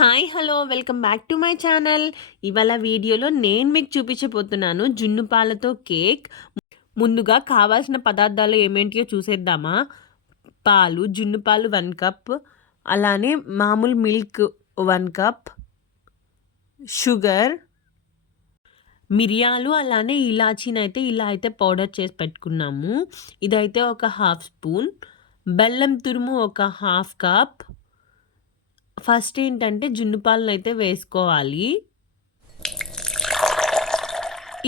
Hi hello welcome back to my channel. ఇవాళ వీడియోలో నేను మీకు చూపించబోతున్నాను జున్ను పాలతో కేక్. ముందుగా కావాల్సిన పదార్థాలు ఏమేంటియో చూసేద్దామా? పాలు జున్ను పాలు వన్ కప్. అలానే మామూలు మిల్క్ వన్ కప్. షుగర్. మిరియాలు అలానే ఇలాచీని అయితే ఇలా అయితే పౌడర్ చేసి పెట్టుకున్నాము. ఇదైతే ఒక హాఫ్ స్పూన్. బెల్లం తురుము ఒక హాఫ్ కప్. ఫస్ట్ ఏంటంటే జున్ను పాలను అయితే వేసుకోవాలి.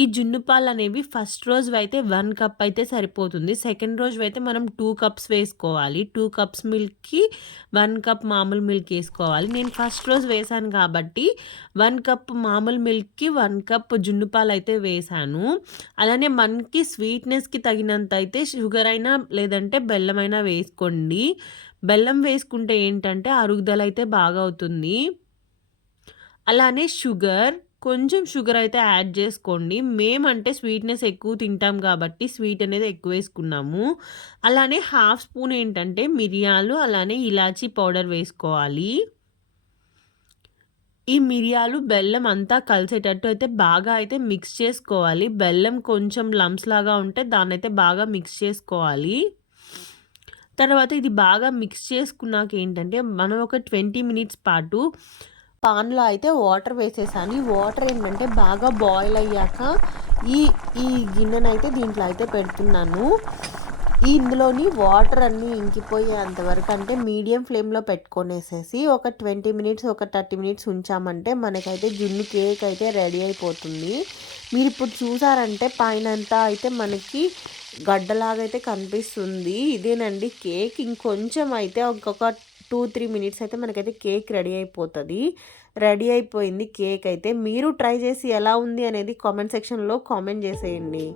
ఈ జున్ను పాలు అనేవి ఫస్ట్ రోజు అయితే వన్ కప్ అయితే సరిపోతుంది. సెకండ్ రోజు అయితే మనం టూ కప్స్ వేసుకోవాలి. టూ కప్స్ మిల్క్కి వన్ కప్ మామూలు మిల్క్ వేసుకోవాలి. నేను ఫస్ట్ రోజు వేసాను కాబట్టి వన్ కప్ మామూలు మిల్క్కి వన్ కప్ జున్ను పాలు అయితే వేసాను. అలానే మనకి స్వీట్నెస్కి తగినంత అయితే షుగర్ అయినా లేదంటే బెల్లం అయినా వేసుకోండి. బెల్లం వేసుకుంటే ఏంటంటే అరుగుదల అయితే బాగా అవుతుంది. అలానే షుగర్ కొంచెం షుగర్ అయితే యాడ్ చేసుకోండి. మేమంటే స్వీట్నెస్ ఎక్కువ తింటాం కాబట్టి స్వీట్ అనేది ఎక్కువ వేసుకున్నాము. అలానే హాఫ్ స్పూన్ ఏంటంటే మిరియాలు అలానే ఇలాచీ పౌడర్ వేసుకోవాలి. ఈ మిరియాలు బెల్లం అంతా కలిసేటట్టు అయితే బాగా అయితే మిక్స్ చేసుకోవాలి. బెల్లం కొంచెం లంప్స్ లాగా ఉంటే దాన్ని అయితే బాగా మిక్స్ చేసుకోవాలి. తర్వాత ఇది బాగా మిక్స్ చేసుకున్నాక ఏంటంటే మనం ఒక ట్వంటీ మినిట్స్ పాటు పాన్లో అయితే వాటర్ వేసేసాను. ఈ వాటర్ ఏంటంటే బాగా బాయిల్ అయ్యాక ఈ ఈ గిన్నెనైతే దీంట్లో అయితే పెడుతున్నాను. ఇందులోని వాటర్ అన్నీ ఇంకిపోయేంతవరకు అంటే మీడియం ఫ్లేమ్లో పెట్టుకొనేసేసి ఒక ట్వంటీ మినిట్స్ ఒక థర్టీ మినిట్స్ ఉంచామంటే మనకైతే జున్ను కేక్ అయితే రెడీ అయిపోతుంది. మీరు ఇప్పుడు చూసారంటే పైన అంతా అయితే మనకి గడ్డలాగైతే కనిపిస్తుంది. ఇదేనండి కేక్. ఇంకొంచెం అయితే ఇంకొక టూ త్రీ మినిట్స్ అయితే మనకైతే కేక్ రెడీ అయిపోతుంది. రెడీ అయిపోయింది కేక్ అయితే. మీరు ట్రై చేసి ఎలా ఉంది అనేది కామెంట్ సెక్షన్లో కామెంట్ చేసేయండి.